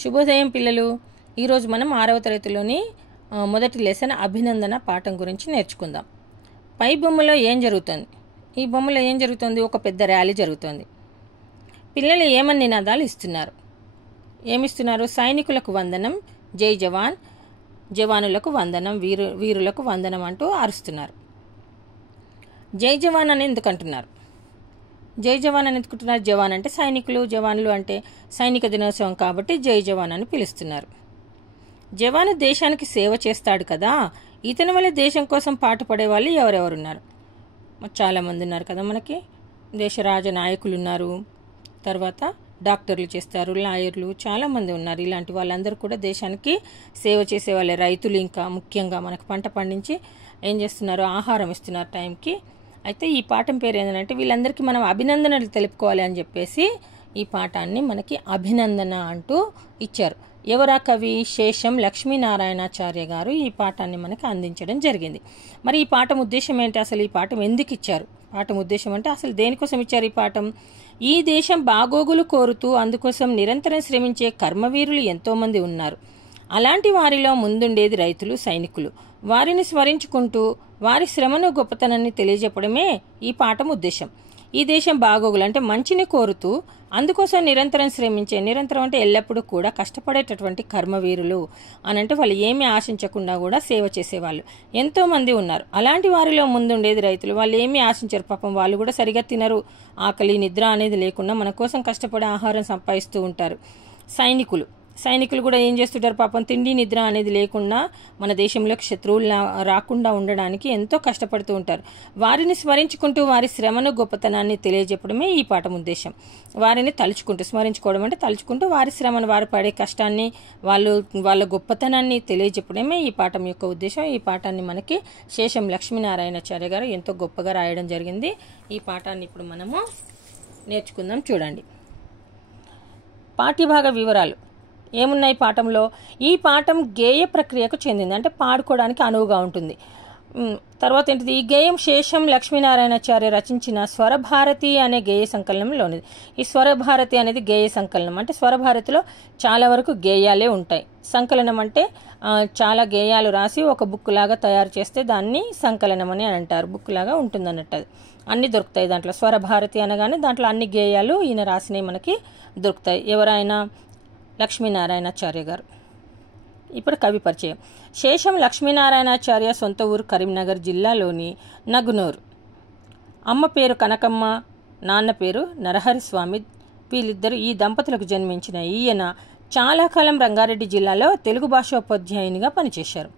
శుభోదయం పిల్లలు. ఈరోజు మనం 6వ తరగతిలోని మొదటి లెసన్ అభినందన పాఠం గురించి నేర్చుకుందాం. పై బొమ్మలో ఏం జరుగుతుంది? ఈ బొమ్మలో ఏం జరుగుతుంది? ఒక పెద్ద ర్యాలీ జరుగుతుంది. పిల్లలు ఏమని నినాదాలు ఇస్తున్నారు? ఏమిస్తున్నారు? సైనికులకు వందనం, జై జవాన్, జవానులకు వందనం, వీరులకు వందనం అంటూ అరుస్తున్నారు. జై జవాన్ అని ఎందుకు అంటున్నారు? జై జవాన్ అని ఎందుకుంటున్నారు? జవాన్ అంటే సైనికులు, జవాన్లు అంటే సైనిక దినోత్సవం కాబట్టి జై జవాన్ అని పిలుస్తున్నారు. జవాను దేశానికి సేవ చేస్తాడు కదా, ఇతని వల్ల దేశం కోసం పాటుపడే వాళ్ళు ఎవరెవరున్నారు? చాలామంది ఉన్నారు కదా. మనకి దేశ రాజనాయకులు ఉన్నారు, తర్వాత డాక్టర్లు చేస్తారు, లాయర్లు, చాలామంది ఉన్నారు. ఇలాంటి వాళ్ళందరూ కూడా దేశానికి సేవ చేసే వాళ్ళే. రైతులు ఇంకా ముఖ్యంగా మనకు పంట పండించి ఏం చేస్తున్నారు? ఆహారం ఇస్తున్నారు టైంకి. అయితే ఈ పాఠం పేరు ఏంటంటే వీళ్ళందరికీ మనం అభినందనలు తెలుపుకోవాలి అని చెప్పేసి ఈ పాఠాన్ని మనకి అభినందన అంటూ ఇచ్చారు. ఎవరా కవి? శేషం లక్ష్మీనారాయణాచార్య గారు ఈ పాఠాన్ని మనకి అందించడం జరిగింది. మరి ఈ పాఠం ఉద్దేశం ఏంటి? అసలు ఈ పాఠం ఎందుకు ఇచ్చారు? పాఠం ఉద్దేశం అంటే అసలు దేనికోసం ఇచ్చారు ఈ పాఠం? ఈ దేశం బాగోగులు కోరుతూ అందుకోసం నిరంతరం శ్రమించే కర్మవీరులు ఎంతోమంది ఉన్నారు. అలాంటి వారిలో ముందుండేది రైతులు, సైనికులు. వారిని స్మరించుకుంటూ వారి శ్రమను, గొప్పతనాన్ని తెలియజెప్పడమే ఈ పాఠం ఉద్దేశం. ఈ దేశం బాగోగులు అంటే మంచిని కోరుతూ అందుకోసం నిరంతరం శ్రమించే, నిరంతరం అంటే ఎల్లప్పుడూ కూడా కష్టపడేటటువంటి కర్మవీరులు అని అంటే వాళ్ళు ఏమీ ఆశించకుండా కూడా సేవ చేసేవాళ్ళు ఎంతో మంది ఉన్నారు. అలాంటి వారిలో ముందుండేది రైతులు. వాళ్ళు ఏమీ ఆశించరు పాపం. వాళ్ళు కూడా సరిగా తినరు, ఆకలి నిద్ర అనేది లేకుండా మన కోసం కష్టపడి ఆహారం సంపాదిస్తూ ఉంటారు. సైనికులు కూడా ఏం చేస్తుంటారు పాపం? తిండి నిద్ర అనేది లేకుండా మన దేశంలోకి శత్రువులు రాకుండా ఉండడానికి ఎంతో కష్టపడుతూ ఉంటారు. వారిని స్మరించుకుంటూ వారి శ్రమను, గొప్పతనాన్ని తెలియజెప్పడమే ఈ పాఠం ఉద్దేశం. వారిని తలుచుకుంటూ, స్మరించుకోవడం అంటే తలుచుకుంటూ వారి శ్రమను, వారు పడే కష్టాన్ని, వాళ్ళ గొప్పతనాన్ని తెలియజెప్పడమే ఈ పాఠం యొక్క ఉద్దేశం. ఈ పాఠాన్ని మనకి శేషం లక్ష్మీనారాయణాచార్య గారు ఎంతో గొప్పగా రాయడం జరిగింది. ఈ పాఠాన్ని ఇప్పుడు మనము నేర్చుకుందాం. చూడండి పాఠ్యభాగ వివరాలు ఏమున్నాయి పాఠంలో. ఈ పాఠం గేయ ప్రక్రియకు చెందింది, అంటే పాడుకోవడానికి అనువుగా ఉంటుంది. తర్వాత ఏంటిది? ఈ గేయం శేషం లక్ష్మీనారాయణాచార్య రచించిన స్వరభారతి అనే గేయ సంకలనంలోనిది. ఈ స్వరభారతి అనేది గేయ సంకలనం. అంటే స్వరభారతిలో చాలా వరకు గేయాలే ఉంటాయి. సంకలనం అంటే చాలా గేయాలు రాసి ఒక బుక్ లాగా తయారు చేస్తే దాన్ని సంకలనం అని అంటారు. బుక్ లాగా ఉంటుంది అన్నట్టు. అది అన్ని దొరుకుతాయి దాంట్లో. స్వరభారతి అనగానే దాంట్లో అన్ని గేయాలు ఈయన రాసినవి మనకి దొరుకుతాయి. ఎవరైనా లక్ష్మీనారాయణాచార్య గారు. ఇప్పుడు కవి పరిచయం. శేషం లక్ష్మీనారాయణాచార్య సొంత ఊరు కరీంనగర్ జిల్లాలోని నగునూరు. అమ్మ పేరు కనకమ్మ, నాన్న పేరు నరహరిస్వామి. వీళ్ళిద్దరు ఈ దంపతులకు జన్మించిన ఈయన చాలా కాలం రంగారెడ్డి జిల్లాలో తెలుగు భాషోపాధ్యాయునిగా పనిచేశారు.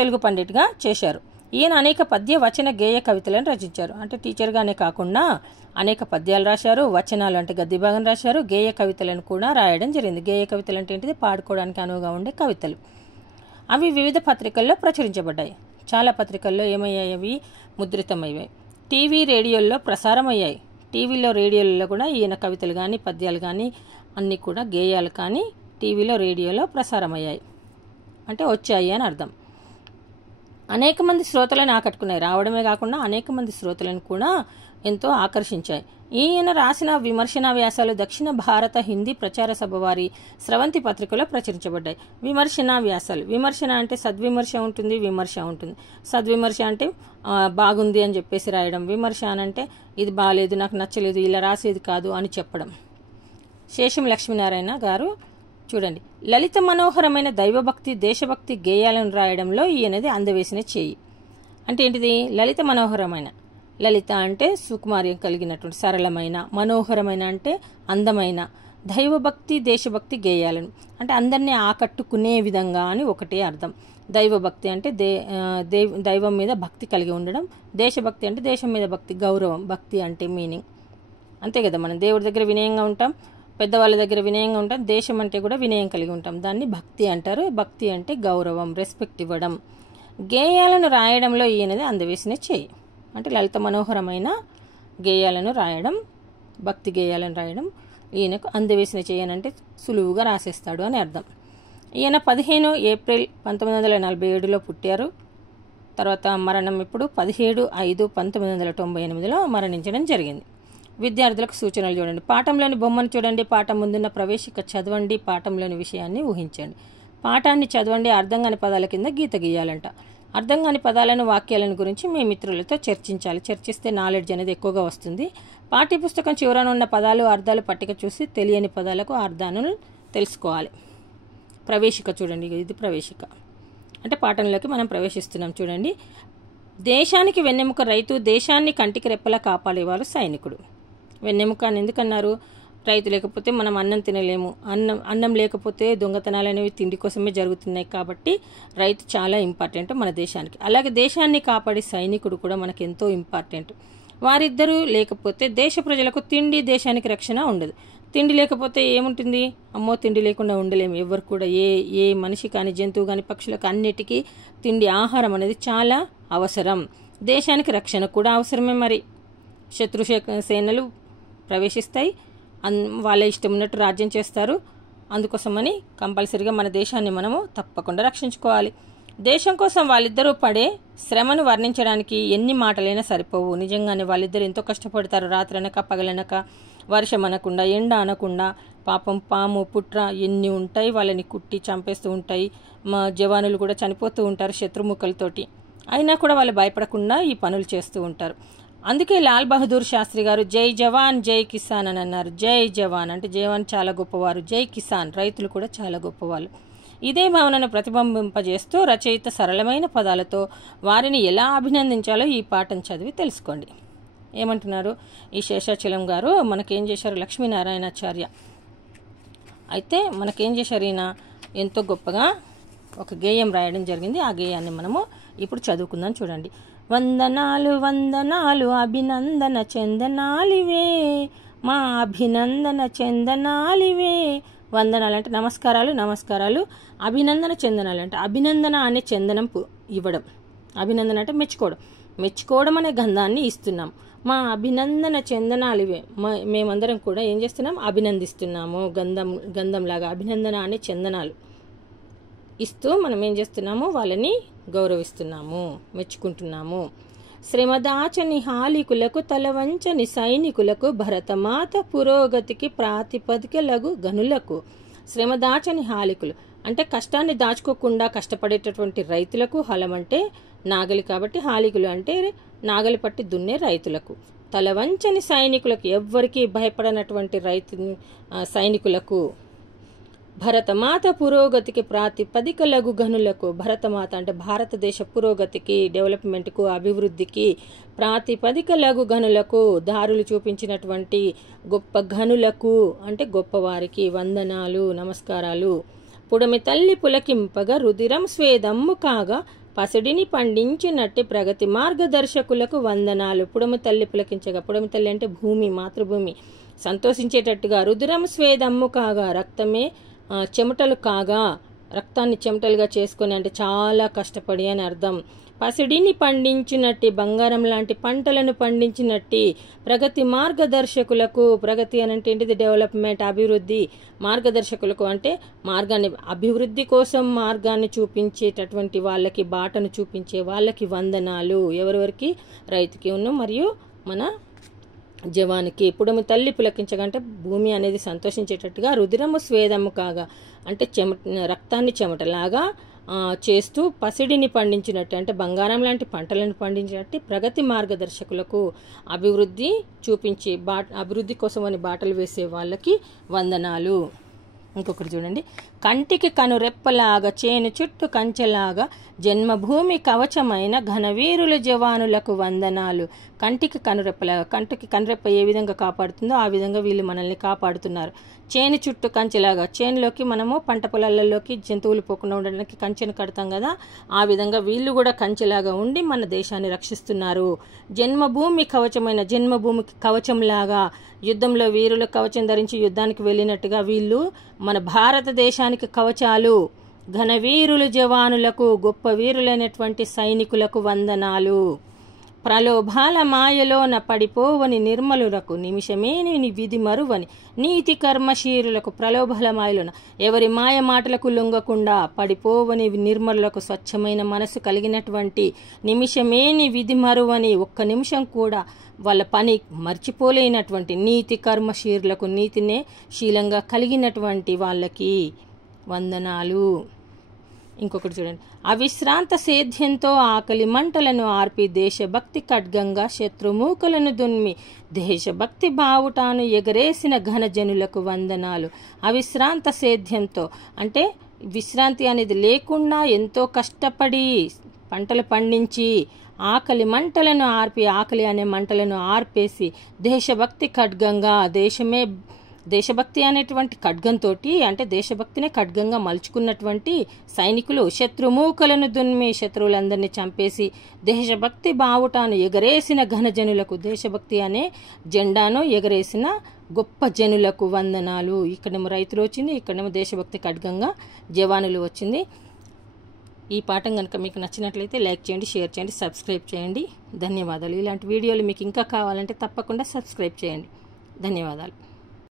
తెలుగు పండిట్గా చేశారు. ఈయన అనేక పద్య, వచన, గేయ కవితలను రచించారు. అంటే టీచర్గానే కాకుండా అనేక పద్యాలు రాశారు, వచనాలు అంటే గద్య భాగం రాశారు, గేయ కవితలను కూడా రాయడం జరిగింది. గేయ కవితలు అంటే ఏంటిది? పాడుకోవడానికి అనువుగా ఉండే కవితలు. అవి వివిధ పత్రికల్లో ప్రచురించబడ్డాయి. చాలా పత్రికల్లో ఏమయ్యాయి? అవి ముద్రితమయ్యాయి. టీవీ, రేడియోల్లో ప్రసారం అయ్యాయి. టీవీలో, రేడియోలలో కూడా ఈయన కవితలు కానీ, పద్యాలు కానీ, అన్నీ కూడా గేయాలు కానీ టీవీలో, రేడియోలో ప్రసారం అయ్యాయి. అంటే వచ్చాయి అని అర్థం. అనేక మంది శ్రోతలను ఆకట్టుకున్నాయి. రావడమే కాకుండా అనేక మంది శ్రోతలను కూడా ఎంతో ఆకర్షించాయి. ఈయన రాసిన విమర్శనా వ్యాసాలు దక్షిణ భారత హిందీ ప్రచార సభ వారి స్రవంతి పత్రికలో ప్రచురించబడ్డాయి. విమర్శనా వ్యాసాలు. విమర్శన అంటే సద్విమర్శ ఉంటుంది, విమర్శ ఉంటుంది. సద్విమర్శ అంటే బాగుంది అని చెప్పేసి రాయడం. విమర్శ అంటే ఇది బాగాలేదు, నాకు నచ్చలేదు, ఇలా రాసేది కాదు అని చెప్పడం. శేషం లక్ష్మీనారాయణ గారు చూడండి, లలిత మనోహరమైన దైవభక్తి, దేశభక్తి గేయాలను రాయడంలో ఈయనది అందవేసిన చేయి. అంటే ఏంటిది? లలిత మనోహరమైన. లలిత అంటే సుకుమార్యం కలిగినటువంటి సరళమైన, మనోహరమైన అంటే అందమైన, దైవభక్తి, దేశభక్తి గేయాలను అంటే అందరినీ ఆకట్టుకునే విధంగా అని ఒకటే అర్థం. దైవభక్తి అంటే దైవం మీద భక్తి కలిగి ఉండడం. దేశభక్తి అంటే దేశం మీద భక్తి, గౌరవం. భక్తి అంటే మీనింగ్ అంతే కదా. మనం దేవుడి దగ్గర వినయంగా ఉంటాం, పెద్దవాళ్ళ దగ్గర వినయంగా ఉంటాం. దేశం అంటే కూడా వినయం కలిగి ఉంటాం. దాన్ని భక్తి అంటారు. భక్తి అంటే గౌరవం, రెస్పెక్ట్ ఇవ్వడం. గేయాలను రాయడంలో ఈయనది అందవేసిన చేయి. అంటే లలిత మనోహరమైన గేయాలను రాయడం, భక్తి గేయాలను రాయడం ఈయనకు అందవేసిన చేయి అని అంటే సులువుగా రాసేస్తాడు అని అర్థం. ఈయన 15 ఏప్రిల్ 1947లో పుట్టారు. తర్వాత మరణం ఇప్పుడు 17/5/1998లో మరణించడం జరిగింది. విద్యార్థులకు సూచనలు చూడండి. పాఠంలోని బొమ్మను చూడండి, పాఠం ముందున్న ప్రవేశిక చదవండి, పాఠంలోని విషయాన్ని ఊహించండి. పాఠాన్ని చదవండి, అర్థం కాని పదాల కింద గీత గీయాలంట. అర్థం కాని పదాలను, వాక్యాలను గురించి మీ మిత్రులతో చర్చించాలి. చర్చిస్తే నాలెడ్జ్ అనేది ఎక్కువగా వస్తుంది. పాఠ్యపుస్తకం చివరన ఉన్న పదాలు, అర్థాలు పట్టిక చూసి తెలియని పదాలకు అర్థాలను తెలుసుకోవాలి. ప్రవేశిక చూడండి, ఇది ప్రవేశిక అంటే పాఠంలోకి మనం ప్రవేశిస్తున్నాం. చూడండి, దేశానికి వెన్నెముక రైతు, దేశాన్ని కంటికి రెప్పలా కాపాడేవారు సైనికుడు. వెన్నెముక అని ఎందుకన్నారు? రైతు లేకపోతే మనం అన్నం తినలేము, అన్నం లేకపోతే దొంగతనాలు అనేవి తిండి కోసమే జరుగుతున్నాయి. కాబట్టి రైతు చాలా ఇంపార్టెంట్ మన దేశానికి. అలాగే దేశాన్ని కాపాడే సైనికుడు కూడా మనకు ఎంతో ఇంపార్టెంట్. వారిద్దరూ లేకపోతే దేశ ప్రజలకు తిండి, దేశానికి రక్షణ ఉండదు. తిండి లేకపోతే ఏముంటుంది? అమ్మో, తిండి లేకుండా ఉండలేము ఎవరు కూడా. ఏ మనిషి కానీ, జంతువు కానీ, పక్షులకు అన్నిటికీ తిండి, ఆహారం అనేది చాలా అవసరం. దేశానికి రక్షణ కూడా అవసరమే. మరి శత్రు సేనలు ప్రవేశిస్తాయి, వాళ్ళ ఇష్టం ఉన్నట్టు రాజ్యం చేస్తారు. అందుకోసమని కంపల్సరీగా మన దేశాన్ని మనము తప్పకుండా రక్షించుకోవాలి. దేశం కోసం వాళ్ళిద్దరూ పడే శ్రమను వర్ణించడానికి ఎన్ని మాటలైనా సరిపోవు. నిజంగానే వాళ్ళిద్దరు ఎంతో కష్టపడతారు. రాత్రనక పగలనక, వర్షం అనకుండా, ఎండ అనకుండా. పాపం పాము, పుట్ర ఎన్ని ఉంటాయి, వాళ్ళని కుట్టి చంపేస్తూ ఉంటాయి. మా జవానులు కూడా చనిపోతూ ఉంటారు శత్రుముఖలతోటి. అయినా కూడా వాళ్ళు భయపడకుండా ఈ పనులు చేస్తూ ఉంటారు. అందుకే లాల్ బహదూర్ శాస్త్రి గారు జై జవాన్ జై కిసాన్ అని అన్నారు. జై జవాన్ అంటే జవాన్ చాలా గొప్పవారు, జై కిసాన్ రైతులు కూడా చాలా గొప్పవాళ్ళు. ఇదే భావనను ప్రతిబింబింపజేస్తూ రచయిత సరళమైన పదాలతో వారిని ఎలా అభినందించాలో ఈ పాఠం చదివి తెలుసుకోండి. ఏమంటున్నారు ఈ శేషాచలం గారు? మనకేం చేశారు? లక్ష్మీనారాయణాచార్య అయితే మనకేం చేశారు? ఈయన ఎంతో గొప్పగా ఒక గేయం రాయడం జరిగింది. ఆ గేయాన్ని మనము ఇప్పుడు చదువుకుందాం. చూడండి. వందనాలు వందనాలు అభినందన చందనాలివే, మా అభినందన చందనాలివే. వందనాలు అంటే నమస్కారాలు, నమస్కారాలు. అభినందన చందనాలు అంటే అభినందన అనే చందనం ఇవ్వడం. అభినందన అంటే మెచ్చుకోవడం. మెచ్చుకోవడం అనే గంధాన్ని ఇస్తున్నాం. మా అభినందన చందనాలివే, మేమందరం కూడా ఏం చేస్తున్నాం? అభినందిస్తున్నాము. గంధంలాగా అభినందన అనే చందనాలు ఇస్తూ మనం ఏం చేస్తున్నాము? వాళ్ళని గౌరవిస్తున్నాము, మెచ్చుకుంటున్నాము. శ్రమదాచని హాలికులకు, తలవంచని సైనికులకు, భరతమాత పురోగతికి ప్రాతిపదికలగు గనులకు. శ్రమదాచని హాలికులు అంటే కష్టాన్ని దాచుకోకుండా కష్టపడేటటువంటి రైతులకు. హలం అంటే నాగలి కాబట్టి హాలికులు అంటే నాగలి పట్టి దున్నే రైతులకు. తలవంచని సైనికులకు, ఎవ్వరికీ భయపడనటువంటి సైనికులకు. భరతమాత పురోగతికి ప్రాతిపదికలగు గనులకు. భరతమాత అంటే భారతదేశ పురోగతికి, డెవలప్మెంట్కు, అభివృద్ధికి ప్రాతిపదికలగు గనులకు, దారులు చూపించినటువంటి గొప్ప గనులకు అంటే గొప్పవారికి వందనాలు, నమస్కారాలు. పుడమి తల్లి పులకింపగా రుధిరం స్వేదమ్ము కాగా, పసిడిని పండించినట్టి ప్రగతి మార్గదర్శకులకు వందనాలు. పుడమి తల్లి పులకించగా, పుడమి తల్లి అంటే భూమి, మాతృభూమి సంతోషించేటట్టుగా, రుధిరం స్వేదమ్ము కాగా రక్తమే చెమటలు కాగా, రక్తాన్ని చెమటలుగా చేసుకొని అంటే చాలా కష్టపడి అని అర్థం. పసిడిని పండించినట్టి, బంగారం లాంటి పంటలను పండించినట్టి ప్రగతి మార్గదర్శకులకు. ప్రగతి అని అంటే ఏంటిది? డెవలప్మెంట్, అభివృద్ధి. మార్గదర్శకులకు అంటే మార్గాన్ని, అభివృద్ధి కోసం మార్గాన్ని చూపించేటటువంటి వాళ్ళకి, బాటను చూపించే వాళ్ళకి వందనాలు. ఎవరెవరికి? రైతుకి ఉన్న మరియు మన జవానికి. పుడమి తల్లి పులకించగా అంటే భూమి అనేది సంతోషించేటట్టుగా, రుధిరము స్వేదము కాగా అంటే రక్తాన్ని చెమటలాగా చేస్తూ, పసిడిని పండించినట్టు అంటే బంగారం లాంటి పంటలను పండించినట్టు ప్రగతి మార్గదర్శకులకు, అభివృద్ధి చూపించి అభివృద్ధి కోసం అని బాటలు వేసే వాళ్ళకి వందనాలు. ఇంకొకటి చూడండి. కంటికి కనురెప్పలాగా, చేను చుట్టూ కంచెలాగా, జన్మభూమి కవచమైన ఘనవీరుల జవానులకు వందనాలు. కంటికి కనురెప్పలాగా, కంటికి కనురెప్ప ఏ విధంగా కాపాడుతుందో ఆ విధంగా వీళ్ళు మనల్ని కాపాడుతున్నారు. చేను చుట్టూ కంచెలాగా, చేనులోకి మనము పంట పొలాలలోకి జంతువులు పోకుండా ఉండడానికి కంచెను కడతాం కదా, ఆ విధంగా వీళ్ళు కూడా కంచెలాగా ఉండి మన దేశాన్ని రక్షిస్తున్నారు. జన్మభూమి కవచమైన, జన్మభూమికి కవచంలాగా, యుద్ధంలో వీరుల కవచం ధరించి యుద్ధానికి వెళ్ళినట్టుగా వీళ్ళు మన భారతదేశానికి కవచాలు. ఘనవీరులు జవానులకు, గొప్ప వీరులైనటువంటి సైనికులకు వందనాలు. ప్రలోభాల మాయలోన పడిపోవని నిర్మలులకు నిమిషమేని విధి మరువని నీతి కర్మశీరులకు ప్రలోభాల మాయలోన ఎవరి మాయ మాటలకు లొంగకుండా పడిపోవని నిర్మలులకు స్వచ్ఛమైన మనసు కలిగినటువంటి నిమిషమేని విధి మరువని ఒక్క నిమిషం కూడా వాళ్ళ పని మర్చిపోలేనటువంటి నీతి కర్మశీరులకు నీతినే శీలంగా కలిగినటువంటి వాళ్ళకి వందనాలు. ఇంకొకటి చూడండి. అవిశ్రాంత సేద్యంతో ఆకలి మంటలను ఆర్పి దేశభక్తి ఖడ్గంగా శత్రుమూకలను దున్మి దేశభక్తి బావుటాను ఎగరేసిన ఘనజనులకు వందనాలు. అవిశ్రాంత సేద్యంతో అంటే విశ్రాంతి అనేది లేకుండా ఎంతో కష్టపడి పంటలు పండించి ఆకలి మంటలను ఆర్పి ఆకలి అనే మంటలను ఆర్పేసి దేశభక్తి ఖడ్గంగా దేశభక్తి అనేటువంటి ఖడ్గంతో అంటే దేశభక్తినే ఖడ్గంగా మలుచుకున్నటువంటి సైనికులు శత్రుమూకలను దున్మి శత్రువులందరినీ చంపేసి దేశభక్తి బావుటాను ఎగరేసిన ఘనజనులకు దేశభక్తి అనే జెండాను ఎగరేసిన గొప్ప జనులకు వందనాలు. ఇక్కడేమో రైతులు వచ్చింది, ఇక్కడేమో దేశభక్తి ఖడ్గంగా జవానులు వచ్చింది. ఈ పాఠం కనుక మీకు నచ్చినట్లయితే లైక్ చేయండి, షేర్ చేయండి, సబ్స్క్రైబ్ చేయండి. ధన్యవాదాలు. ఇలాంటి వీడియోలు మీకు ఇంకా కావాలంటే తప్పకుండా సబ్స్క్రైబ్ చేయండి. ధన్యవాదాలు.